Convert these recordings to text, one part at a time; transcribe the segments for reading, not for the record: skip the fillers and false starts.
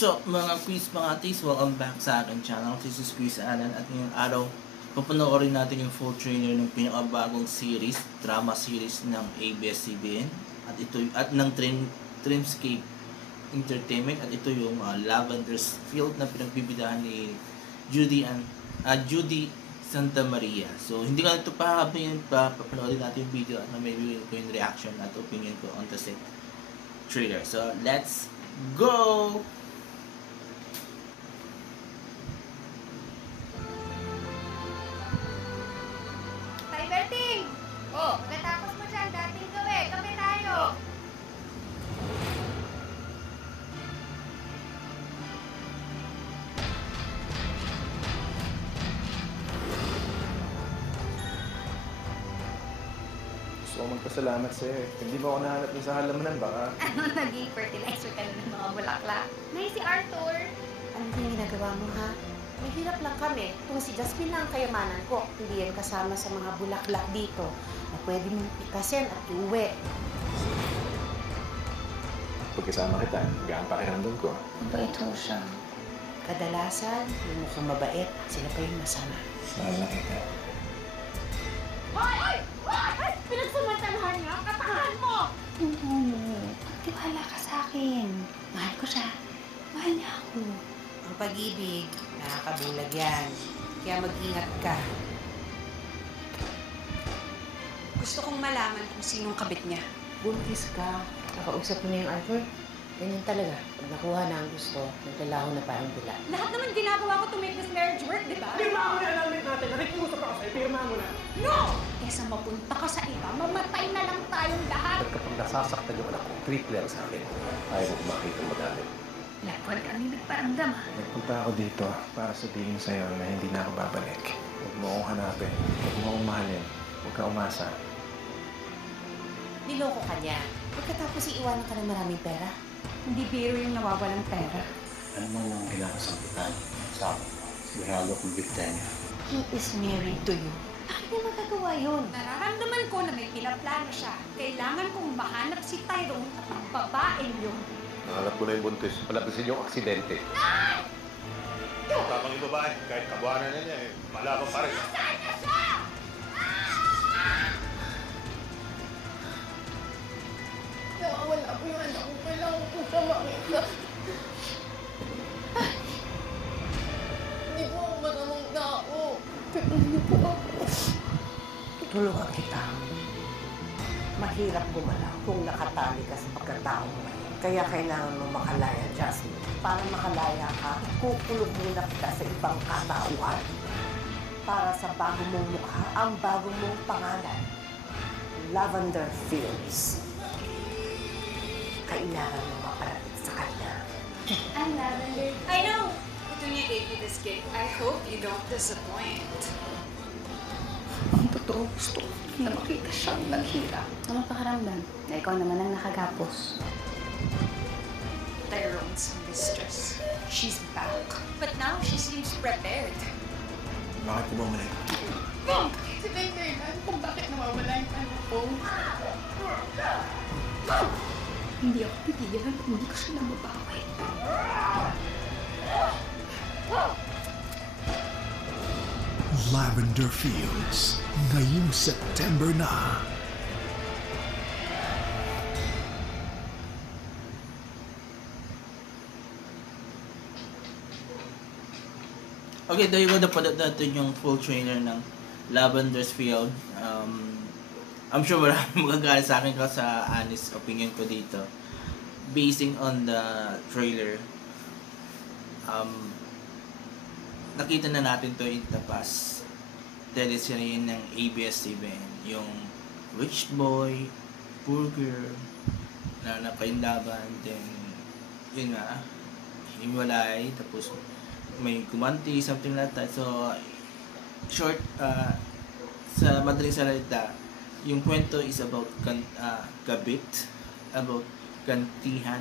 So, mga quiz mga atis, welcome back sa aking channel. This is Quiz Alan at ngayong araw, papanoorin natin yung full trailer ng pinakabagong series, drama series ng ABS-CBN at ng Dreamscape Entertainment at ito yung Lavender's Field na pinagbibidahan ni Judy Santa Maria. So, hindi ko na ito papanoorin natin yung video at maybe ko yung reaction at opinion ko on the set trailer. So, let's go! Berting! Oh, pagkatapos mo dyan, dating gawin. Kape tayo. Gusto ko magpasalamat sa'yo eh. Hindi mo ako nahanap sa halamanan, baka... Ano, naging fertilizer ka na ng mga bulaklak. Nay, si Arthur. Ano yung ginagawa mo, ha? Mahirap lang kami. Kung si Jasmine lang ang kayamanan ko, hindi yan kasama sa mga bulaklak dito na pwede mong pikasin at iuwi. Pagkasama kita, gaan pakiramdam ko. Mabait ho siya. Kadalasan, yung mukhang mabait, sila pa yung masama. Mahal na kita. Hoy! Hoy! Hoy! Pinagsamantalahan niya ang katangahan mo! Tiwala ka sa akin. Mahal ko siya. Mahal niya ako. Ang pag-ibig, nakakabulag yan. Kaya mag-ingat ka. Gusto kong malaman kung sinong kabit niya. Buntis ka. Nakausap mo na yung Arthur. Ganyan talaga. Pag nakuha na ang gusto, naglalaho na parang bula. Lahat naman ginagawa ko to make this marriage work, di ba? Pirma mo na namin natin. Nakikiusap ako sa'yo. Pirma mo na. No! Kesa mapunta ka sa iba, mamatay na lang tayong lahat. At kapag nasasaktan yung anak ko, triple lang sa akin. Ayaw mo kumakita mo dati. Lahat kami nagparamdam, ha? Nagpunta ako dito para sabihin sa'yo na hindi na ako babalik. Huwag mo akong hanapin. Huwag mo akong mahalin. Huwag ka umasa. Niloko ka niya. Pagkatapos iiwanan ka ng maraming pera. Hindi biro yung nawawalang pera. Ano mo nang kinakasakitan sa akin? Sigurado akong bigtay niya. He is married to you. Bakit niya magagawa yun? Nararamdaman ko na may pinaplano siya. Kailangan kong mahanap si Tyrone at ang babaeng yun. Nahanap ko na yung buntis. Palapisin yung aksidente. Tapang yung babae, kahit kabuhanan na niya, malaban pa rin. Saan na siya? Nakawala po yung anak ko. Kailangan ko siya makita. Hindi po ako matamang tao. Tulungan niyo po ako. Tulungan kita. Mahirap gumalaw kung nakatali ka sa pagkatao mo ngayon. Kaya kailangan mo makalaya, Jasmine. Para makalaya ka, kukulog muna kita sa ibang katauhan. Para sa bago mong mukha, ang bago mong pangalan. Lavender Fields. Kailangan mo mapalapit sa kanya. Ang lavender. I know! Petunia gave you this gift. I hope you don't disappoint. Ang totoo, gusto ko na makita siyang naghira. Ano pakaramdam? Na ikaw naman ang nakagapos. Tyrone's mistress. She's back. But now she seems prepared. Bakit ko bumalik? Si Ferdinand, kung bakit nawawala yung anak ko. Hindi ako pigilan kung hindi ko siya nababawi. Lavender Fields, ngayong September na. Okay, there you go, napanood natin yung full trailer ng Lavender's Field. I'm sure maraming magagalit sa akin kasi sa honest opinion ko dito. Basing on the trailer, nakita na natin to in the past teleserye ng ABS-CBN. Yung rich boy, poor girl, na napainlaban, then yun nga, himiwalay, tapos may kumanti, something like that. So, short, sa madaling salita, yung kwento is about kabit, about kantihan,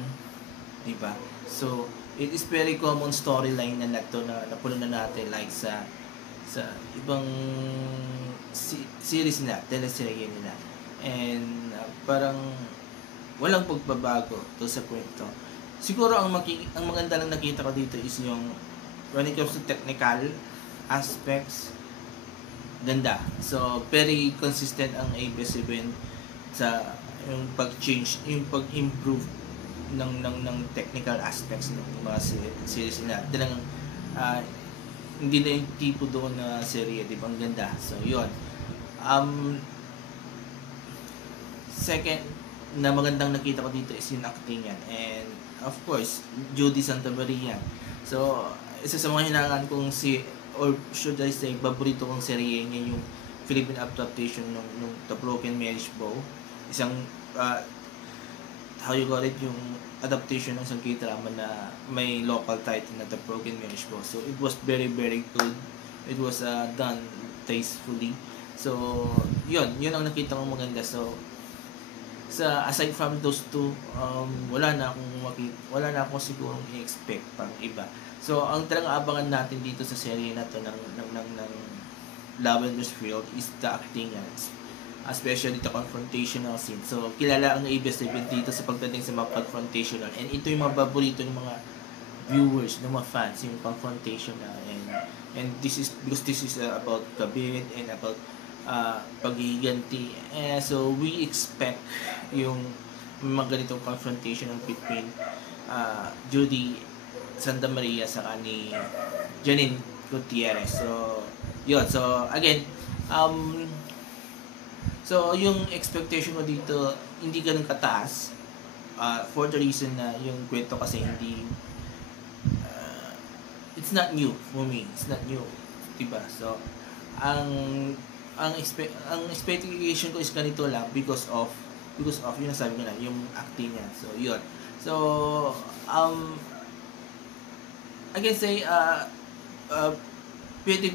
diba? So, it is very common storyline na napuno na natin like sa ibang series nila, teleserye nila. And parang walang pagbabago to sa kwento. siguro ang maganda lang nakita ko dito is yung when it comes to technical aspects, ganda. So, very consistent ang ABS-CBN sa yung pag-change, yung pag-improve ng technical aspects ng mga series nila. Talagang hindi na yung tipo doon na serye, di ba? Ang ganda. So, yun. Second na magandang nakita ko dito is yung acting yan. And, of course, Judy Santa Maria. So, isa sa mga hinangan kong or should I say, paborito kong serye niya yung Philippine adaptation ng The Broken Marriage Bow. Isang, how you call it, yung adaptation ng isang K-drama na may local title na The Broken Marriage Bow. So, it was very, very good. It was done tastefully. So, yun ang nakita kong maganda. So, aside from those two, wala na akong sigurong i-expect pang iba. So, ang talagang abangan natin dito sa serye na to ng Lavender's Field is the acting yan. Especially the confrontational scene. So, kilala ang ABS-CBN dito sa pagdating sa mga confrontational. And ito yung mga paborito ng mga viewers, ng mga fans, yung confrontational. And this is, because this is about kabit and about paghihiganti. So, we expect yung mga ganitong confrontational between Judy Santa Maria sa ni Janine Gutierrez. So, yun. So, again, so, yung expectation ko dito, hindi ganun kataas. For the reason na yung kwento kasi hindi, it's not new for me. It's not new. Diba? So, ang expectation ko is ganito lang because of yun nasabi ko na, yung acting niya. So, yun. So, I can say, pwede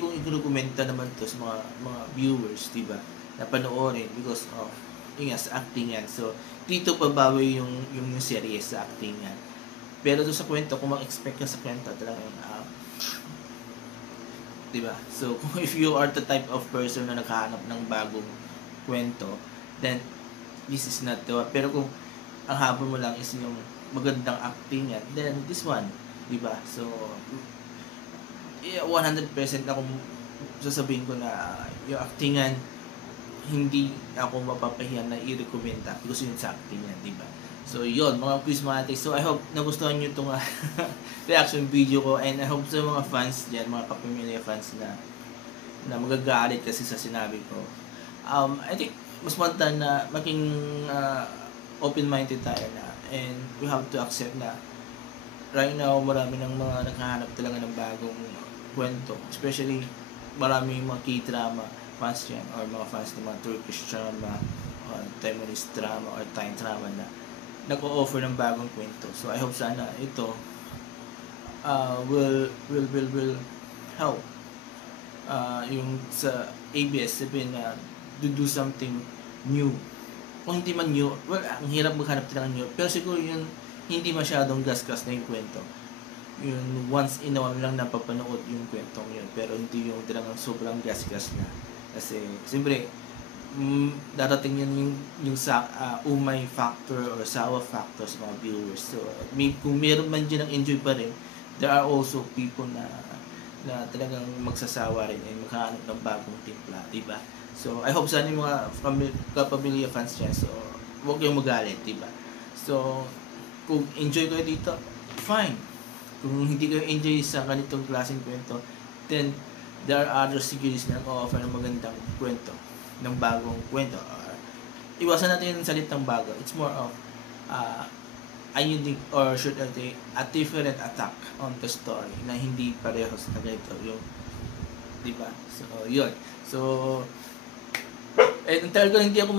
kong i-dokumenta naman to sa mga viewers, diba? Na panoorin because of yung sa acting yan. So, dito pabawi yung serye sa acting yan. Pero doon sa kwento, kung mag-expect ka sa kwento, talagang diba? So, if you are the type of person na naghahanap ng bagong kwento, then this is not the one. Pero kung ang habol mo lang is yung magandang acting yan, then this one, diba? So, 100% akong sasabihin ko na yung actingan, hindi ako mapapahiyan na i-recommenda because yun sa acting yan, diba? So, yun, mga Quizmatics. So, I hope nagustuhan nyo itong reaction video ko, and I hope sa mga fans dyan, mga kapamilya fans na magagalit kasi sa sinabi ko. I think, mas maganda na maging open-minded tayo na, and we have to accept na right now, marami ng mga naghahanap talaga ng bagong kwento. Especially, marami yung mga K-drama fans yan, or mga fans ng mga Turkish drama, or Taiwanese drama, or Thai drama na nag-o-offer ng bagong kwento. So, I hope sana ito will help yung sa ABS-CBN na do something new. Kung hindi man new, well, ang hirap maghanap talaga new. Pero siguro yun, hindi masyadong gasgas na yung kwento. Yun, once in a while lang napapanood yung kwentong yun. Pero hindi yung talagang sobrang gasgas na. Kasi, siyempre, darating yun yung umay factor or sawa factor sa mga viewers. So, kung meron man dyan ang enjoy pa rin, there are also people na talagang magsasawa rin and maghahanap ng bagong timpla, diba? So, I hope sana yung mga kapamilya fans dyan, so, huwag kayong magalit, diba? So, kung enjoy kayo dito, fine. Kung hindi kayo enjoy sa ganitong klaseng kwento, then, there are other series na nag-offer ng magandang kwento, ng bagong kwento. Iwasan natin yung salitang bago. It's more of a unique, or should I say, a different attack on the story na hindi parehas na ganito yung, diba? So, yun. So, talaga hindi ako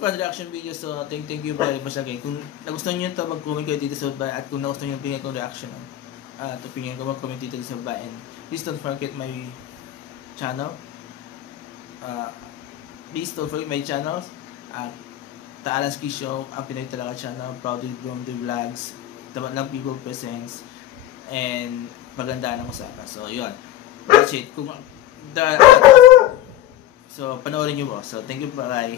mag-reaction video, so thank you very much again. Kung nagustuhan nyo ito, mag-comment kayo dito sa baba, at kung nagustuhan nyo yung opinion kong reaction, opinion ko, mag-comment dito sa baba, and please don't forget my channel. Please don't forget my channels. Taalanski Show, ang Pinoy Talaga Channel, Proudly Groom the Vlogs, Tamat ng People Presents, and Pagandaan ng Usapan. So, yun. That's it. So, panoorin nyo po. So, thank you, bye.